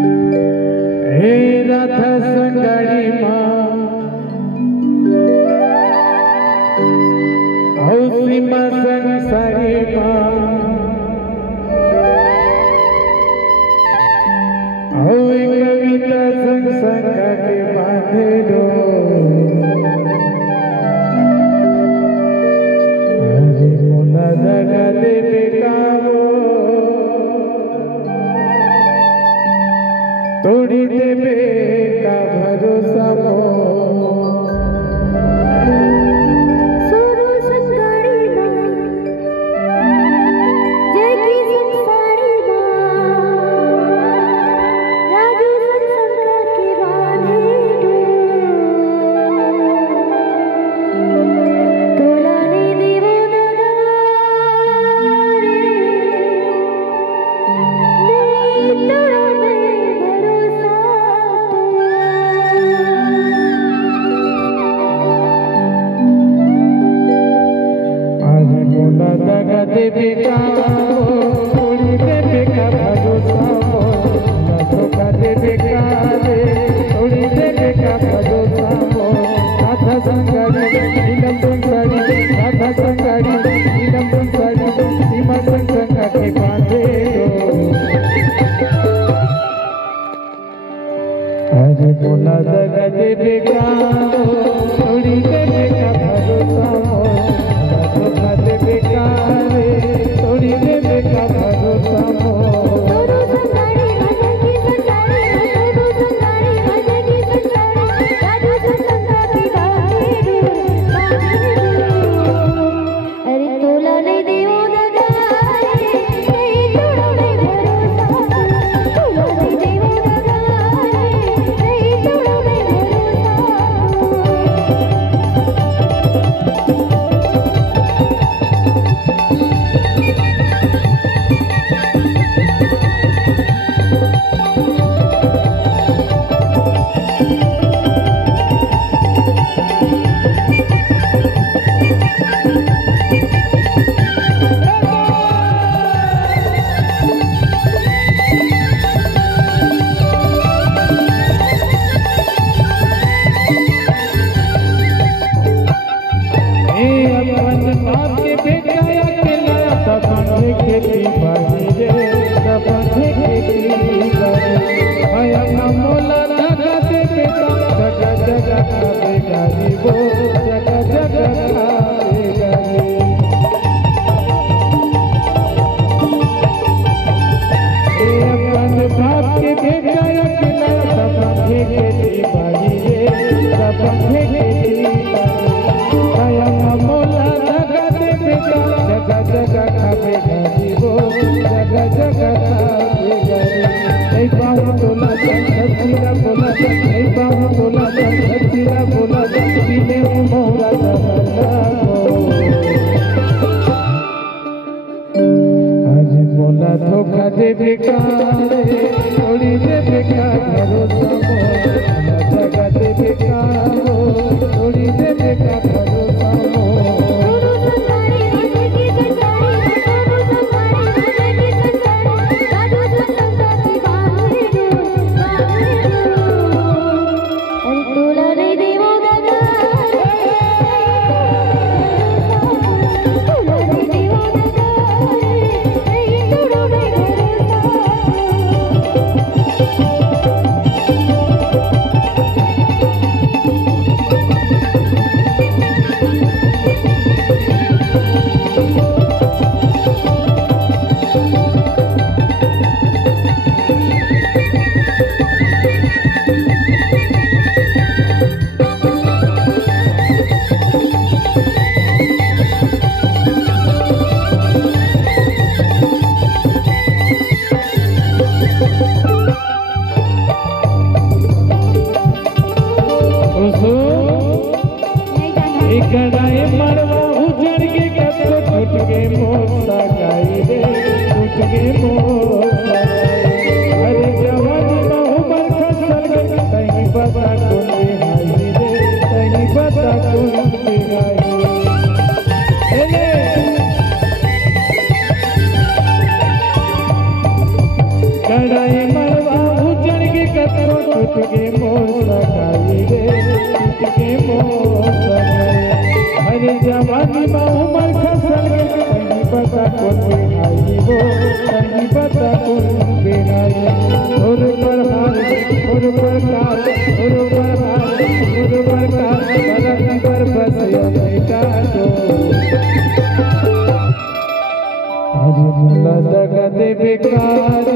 हे रथ संगड़ी मां हौसी संसारी मां हौ कविता संग संगा के बांधे दो हरि मोला दगा दे बेकावो तोड़ी देवे का भरोसा मो सोनू संगाड़ी मां जय की संसारी मां राजू संसंगा के बांधे तोला ने देवो नगारे तोड़ा दगा देवे का थोड़ी देवे का भरोसा धोखा देवे का थोड़ी देवे का भरोसा राधा संगाड़ी नीलम संगाड़ी राधा संगाड़ी नीलम संगाड़ी सीमा संगा के बांधे अरे बोला दगा देवे का थोड़ी देवे का भरोसा धोखा देवे का थोड़ी देवे का भरोसा सोनू संगाड़ी राजा की संसारी सोनू संगाड़ी राजा की संसारी राजू संगा की बांधे अरे तोला नहीं देवो नगारे नहीं तोड़ा नहीं भरोसा तोला नहीं देवो नगारे नहीं तोड़ा नहीं खेती बाड़ी रे सबंधे खेती बाड़ी आया ना मोला दगा दे बेटा जगह जगह खावे गाड़ी वो जगह जगह खावे गाड़ी ए अपन बाप के बेटा अकेला सबंधे खेती बाड़ी रे सबंधे खेती बाड़ी आया ना मोला दगा दे बेटा जगह जगह खावे जगह जगह खावे गाड़ी नहीं पाऊँ बोला सच्चीरा बोला नहीं पाऊँ बोला सच्चीरा बोला पीले मोरा आज बोला धोखा देवे का थोड़ी देवे का भरोसा जगह देवे का थोड़ी देवे का भरोसा गड़ाए मरवा उजड़ के कत्तो टूट के मोसा गाई रे टूट के मोसा अरे जवानी में उमर खसल गई कहीं बता कौन बिहाई रे कहीं बता कौन बिहाई जवानी में उमर खसल के नहीं पता कौन बेनाई वो नहीं पता कौन बेनाई और पर हाल और पर काल और पर हाल और पर काल बलक पर बस बेटा को अरे मोला जगत बेकार